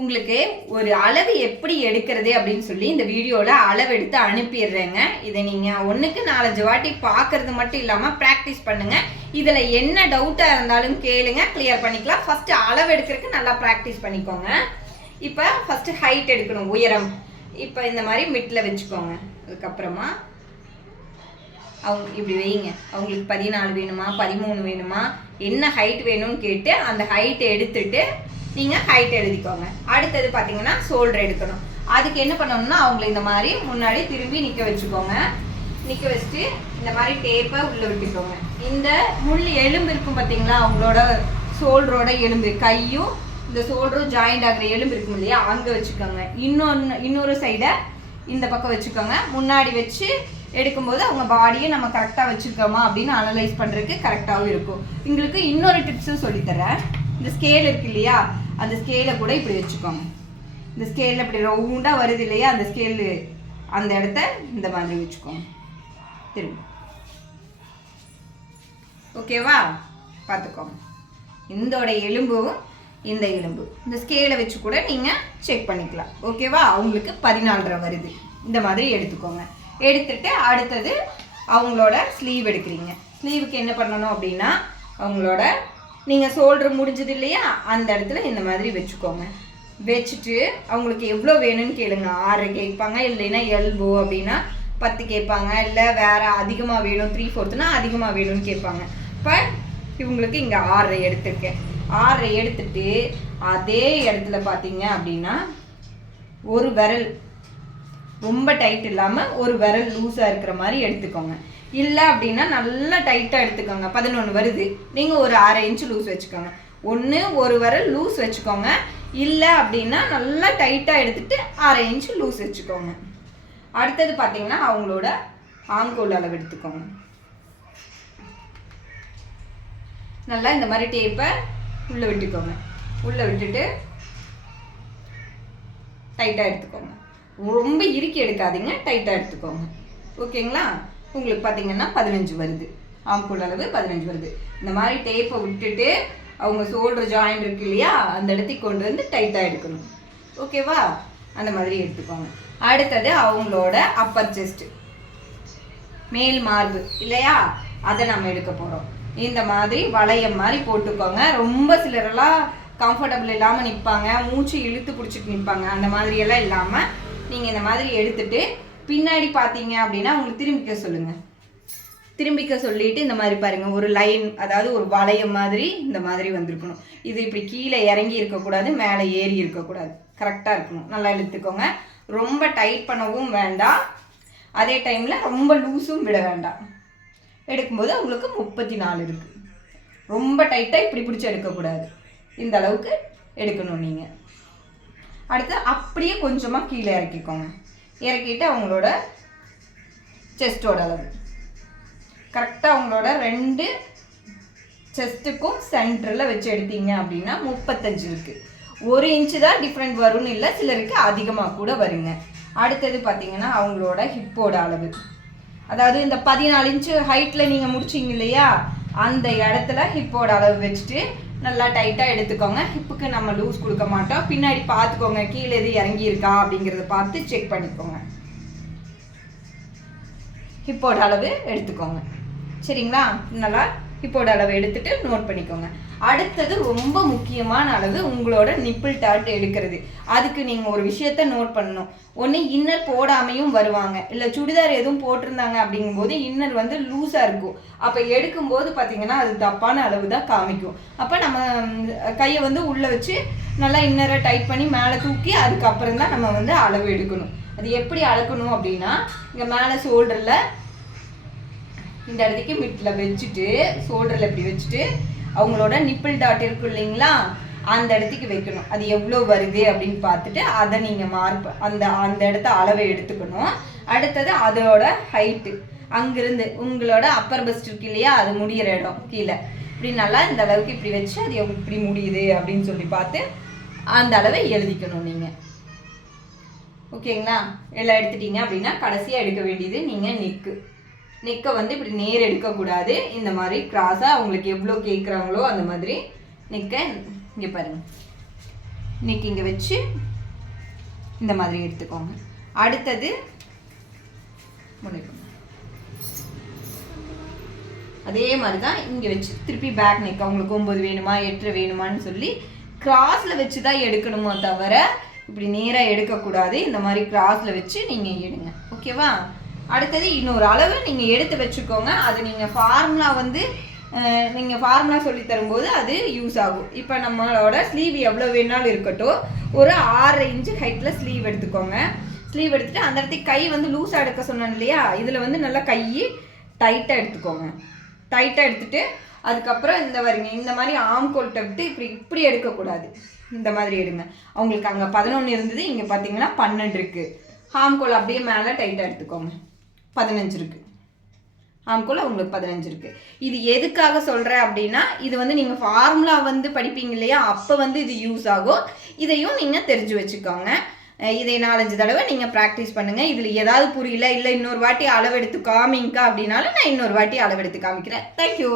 உங்களுக்கு ஒரு அளவு எப்படி எடுக்கிறது அப்படின்னு சொல்லி இந்த வீடியோவில் அளவு எடுத்து அனுப்பிடுறேங்க. இதை நீங்கள் ஒன்றுக்கு 4-5 வாட்டி பார்க்கறது மட்டும் இல்லாமல் ப்ராக்டிஸ் பண்ணுங்கள். இதில் என்ன டவுட்டாக இருந்தாலும் கேளுங்க, கிளியர் பண்ணிக்கலாம். ஃபஸ்ட்டு அளவு எடுக்கிறதுக்கு நல்லா ப்ராக்டிஸ் பண்ணிக்கோங்க. இப்போ ஃபஸ்ட்டு ஹைட் எடுக்கணும், உயரம். இப்போ இந்த மாதிரி மிட்டில் வச்சுக்கோங்க. அதுக்கப்புறமா அவங்க இப்படி வைங்க. அவங்களுக்கு 14 வேணுமா 13 வேணுமா என்ன ஹைட் வேணும்னு கேட்டு அந்த ஹைட்டை எடுத்துட்டு நீங்கள் ஹைட் எழுதிக்கோங்க. அடுத்தது பார்த்தீங்கன்னா ஷோல்டர் எடுக்கணும். அதுக்கு என்ன பண்ணணும்னா அவங்களை இந்த மாதிரி முன்னாடி திரும்பி நிற்க வச்சுக்கோங்க. நிற்க வச்சுட்டு இந்த மாதிரி டேப்பை உள்ளே விட்டுக்கோங்க. இந்த முள் எலும்பு இருக்கும் பார்த்தீங்களா, அவங்களோட ஷோல்டரோட எலும்பு, கையும் இந்த ஷோல்டரும் ஜாயிண்ட் ஆகிற எலும்பு இருக்கும் இல்லையா, அங்கே வச்சுக்கோங்க. இன்னொரு சைடை இந்த பக்கம் வச்சுக்கோங்க. முன்னாடி வச்சு எடுக்கும்போது அவங்க பாடியை நம்ம கரெக்டாக வச்சுருக்கோமா அப்படின்னு அனலைஸ் பண்ணுறதுக்கு கரெக்டாகவும் இருக்கும். உங்களுக்கு இன்னொரு டிப்ஸும் சொல்லித்தரேன். இந்த ஸ்கேல் இருக்கு இல்லையா, அந்த ஸ்கேலை கூட இப்படி வச்சுக்கோங்க. இந்த ஸ்கேலில் இப்படி ரவுண்டாக வருது இல்லையா, அந்த ஸ்கேலு அந்த இடத்த இந்த மாதிரி வச்சுக்கோங்க. திரும்ப ஓகேவா, பார்த்துக்கோங்க. இந்தோட எலும்பும் இந்த எலும்பு இந்த ஸ்கேலை வச்சு கூட நீங்கள் செக் பண்ணிக்கலாம். ஓகேவா, அவங்களுக்கு 14.5 வருது. இந்த மாதிரி எடுத்துக்கோங்க. எடுத்துட்டு அடுத்தது அவங்களோட ஸ்லீவ் எடுக்கிறீங்க. ஸ்லீவுக்கு என்ன பண்ணணும் அப்படின்னா அவங்களோட நீங்கள் ஷோல்டர் முடிஞ்சது இல்லையா, அந்த இடத்துல இந்த மாதிரி வச்சுக்கோங்க. வச்சுட்டு அவங்களுக்கு எவ்வளோ வேணும்னு கேளுங்க. 6 கேட்பாங்க, இல்லைன்னா எல்போ அப்படின்னா 10 கேட்பாங்க, இல்லை வேறு அதிகமாக வேணும் 3/4னா அதிகமாக வேணும்னு கேட்பாங்க. இப்போ இவங்களுக்கு இங்கே 6 எடுத்துருக்கேன். 6 எடுத்துட்டு அதே இடத்துல பார்த்தீங்க அப்படின்னா ஒரு விரல் ரொம்ப டைட் இல்லாமல் ஒரு விரல் லூஸாக இருக்கிற மாதிரி எடுத்துக்கோங்க. இல்லை அப்படின்னா நல்லா டைட்டாக எடுத்துக்கோங்க. 11 வருது, நீங்கள் ஒரு 1/2 இன்ச்சு லூஸ் வச்சுக்கோங்க. ஒரு விரல் லூஸ் வச்சுக்கோங்க. இல்லை அப்படின்னா நல்லா டைட்டாக எடுத்துட்டு 1/2 இன்ச்சு லூஸ் வச்சுக்கோங்க. அடுத்தது பார்த்தீங்கன்னா அவங்களோட ஆங்கோல் அளவு எடுத்துக்கோங்க. நல்லா இந்த மாதிரி டேப்பை உள்ளே விட்டுக்கோங்க. உள்ளே விட்டுட்டு டைட்டாக எடுத்துக்கோங்க. ரொம்ப இறுக்கி எடுக்காதீங்க, டைட்டாக எடுத்துக்கோங்க. ஓகேங்களா, உங்களுக்கு பார்த்தீங்கன்னா 15 வருது. ஆம்கோல் அளவு 15 வருது. இந்த மாதிரி டேப்பை விட்டுட்டு அவங்க ஷோல்டர் ஜாயிண்ட் இருக்கு இல்லையா, அந்த இடத்துக்கு கொண்டு வந்து டைட்டாக எடுக்கணும். ஓகேவா, அந்த மாதிரி எடுத்துக்கோங்க. அடுத்தது அவங்களோட அப்பர் செஸ்ட்டு, மேல் மார்பு இல்லையா, அதை நம்ம எடுக்க போகிறோம். இந்த மாதிரி வளையம் மாதிரி போட்டுக்கோங்க. ரொம்ப சிலரெல்லாம் கம்ஃபர்டபுள் இல்லாமல் நிற்பாங்க, மூச்சு இழுத்து பிடிச்சிட்டு நிற்பாங்க. அந்த மாதிரியெல்லாம் இல்லாமல் நீங்கள் இந்த மாதிரி எடுத்துட்டு பின்னாடி பார்த்தீங்க அப்படின்னா உங்களுக்கு திரும்பிக்க சொல்லுங்கள். திரும்பிக்க சொல்லிட்டு இந்த மாதிரி பாருங்கள், ஒரு லைன், அதாவது ஒரு வளையம் மாதிரி இந்த மாதிரி வந்திருக்கணும். இது இப்படி கீழே இறங்கி இருக்கக்கூடாது, மேலே ஏறி இருக்கக்கூடாது, கரெக்டாக இருக்கணும். நல்லா இழுத்துக்கோங்க. ரொம்ப டைட் பண்ணவும் வேண்டாம், அதே டைமில் ரொம்ப லூஸும் விட வேண்டாம். எடுக்கும்போது உங்களுக்கு 34 இருக்குது. ரொம்ப டைட்டாக இப்படி பிடிச்சி எடுக்கக்கூடாது, இந்த அளவுக்கு எடுக்கணும் நீங்கள். அடுத்து அப்படியே கொஞ்சமாக கீழே இறக்கிக்கோங்க. இறக்கிட்டு அவங்களோட செஸ்டோட அளவு கரெக்டாக அவங்களோட 2 செஸ்ட்டுக்கும் சென்டரில் வச்சு எடுத்தீங்க அப்படின்னா 35 இருக்குது. 1 இன்ச்சு தான் டிஃப்ரெண்ட் வரும்னு இல்லை, சிலருக்கு அதிகமாக கூட வருங்க. அடுத்தது பார்த்தீங்கன்னா அவங்களோட ஹிப்போட அளவு, அதாவது இந்த 14 இன்ச்சு ஹைட்டில் நீங்கள் முடிச்சிங்க இல்லையா, அந்த இடத்துல ஹிப்போட அளவு வச்சுட்டு நல்லா டைட்டாக எடுத்துக்கோங்க. ஹிப்புக்கு நம்ம லூஸ் கொடுக்க மாட்டோம். பின்னாடி பார்த்துக்கோங்க, கீழே எது இறங்கி இருக்கா அப்படிங்கிறத பார்த்து செக் பண்ணிக்கோங்க. ஹிப்போட அளவு எடுத்துக்கோங்க. சரிங்களா, நல்லா ஹிப்போட அளவு எடுத்துட்டு நோட் பண்ணிக்கோங்க. அடுத்தது ரொம்ப முக்கியமான அளவு உங்களோட நிப்பிள் டாட் எடுக்கிறது. அதுக்கு நீங்கள் ஒரு விஷயத்த நோட் பண்ணணும். ஒன்று இன்னர் போடாமையும் வருவாங்க, இல்லை சுடிதார் எதுவும் போட்டிருந்தாங்க அப்படிங்கும்போது இன்னர் வந்து லூஸாக இருக்கும். அப்போ எடுக்கும்போது பார்த்தீங்கன்னா அது தப்பான அளவு தான் காமிக்கும். அப்போ நம்ம கையை வந்து உள்ளே வச்சு நல்லா இன்னரை டைட் பண்ணி மேலே தூக்கி அதுக்கப்புறம் தான் நம்ம வந்து அளவு எடுக்கணும். அது எப்படி அளக்கணும் அப்படின்னா, இங்கே மேலே ஷோல்டரில் இந்த இடத்துக்கு மிட்டில் வச்சுட்டு ஷோல்டரில் இப்படி வச்சுட்டு அவங்களோட நிப்பிள் டாட் இருக்கும் இல்லைங்களா, அந்த இடத்துக்கு வைக்கணும். அது எவ்வளோ வருது அப்படின்னு பார்த்துட்டு அதை நீங்கள் மார்க் அந்த இடத்த அளவை எடுத்துக்கணும். அடுத்தது அதோட ஹைட்டு, அங்கிருந்து உங்களோட அப்பர் பஸ்ட் இருக்கு இல்லையா, அது முடிகிற இடம் கீழே இப்படி நல்லா இந்த அளவுக்கு இப்படி வச்சு அது எப்படி முடியுது அப்படின்னு சொல்லி பார்த்து அந்த அளவை எழுதிக்கணும் நீங்கள். ஓகேங்களா, எல்லாம் எடுத்துட்டீங்க அப்படின்னா கடைசியாக எடுக்க வேண்டியது நீங்கள் நெக்கை வந்து இப்படி நேர் எடுக்கக்கூடாது. இந்த மாதிரி கிராஸாக அவங்களுக்கு எவ்வளோ கேட்குறாங்களோ அந்த மாதிரி நெக்கை இங்கே பாருங்கள் இன்னைக்கு இங்கே வச்சு இந்த மாதிரி எடுத்துக்கோங்க. அடுத்தது அதே மாதிரி தான் இங்கே வச்சு திருப்பி பேக் நெக் அவங்களுக்கு 9 வேணுமா 8 வேணுமான்னு சொல்லி கிராஸில் வச்சு தான் எடுக்கணுமோ தவிர இப்படி நேராக எடுக்கக்கூடாது. இந்த மாதிரி கிராஸில் வச்சு நீங்கள் எடுங்க. ஓகேவா? அடுத்தது இன்னொரு அளவு நீங்கள் எடுத்து வச்சுக்கோங்க. அது நீங்கள் ஃபார்முலா நீங்கள் ஃபார்முலா சொல்லி தரும்போது அது யூஸ் ஆகும். இப்போ நம்மளோட ஸ்லீவ் எவ்வளோ வேணாலும் இருக்கட்டும், ஒரு 6 இன்ச்சு ஹைட்டில் ஸ்லீவ் எடுத்துக்கோங்க. ஸ்லீவ் எடுத்துகிட்டு அந்த இடத்துக்கு கை லூஸாக எடுக்க சொன்னேன் இல்லையா, இதில் நல்லா கை டைட்டாக எடுத்துக்கோங்க. டைட்டாக எடுத்துகிட்டு அதுக்கப்புறம் இந்த மாதிரி ஆம்கோல்ட்டை விட்டு இப்படி எடுக்கக்கூடாது. இந்த மாதிரி எடுங்க. அவங்களுக்கு அங்கே 11 இருந்தது, இங்கே பார்த்தீங்கன்னா 12 இருக்குது. ஆம்கோல் அப்படியே மேலே டைட்டாக எடுத்துக்கோங்க. 15 இருக்குது. ஆம்கோல் அவங்களுக்கு 15 இருக்குது. இது எதுக்காக சொல்கிறேன் அப்படின்னா, இது நீங்கள் ஃபார்முலா படிப்பீங்க இல்லையா, அப்போ இது யூஸ் ஆகும். இதையும் நீங்கள் தெரிஞ்சு வச்சுக்கோங்க. இதை 4-5 தடவை நீங்கள் ப்ராக்டிஸ் பண்ணுங்கள். இதில் ஏதாவது புரியல, இல்லை இன்னொரு வாட்டி அளவெடுத்து காமிங்கக்கா அப்படின்னாலும் நான் இன்னொரு வாட்டி அளவெடுத்து காமிக்கிறேன். தேங்க்யூ.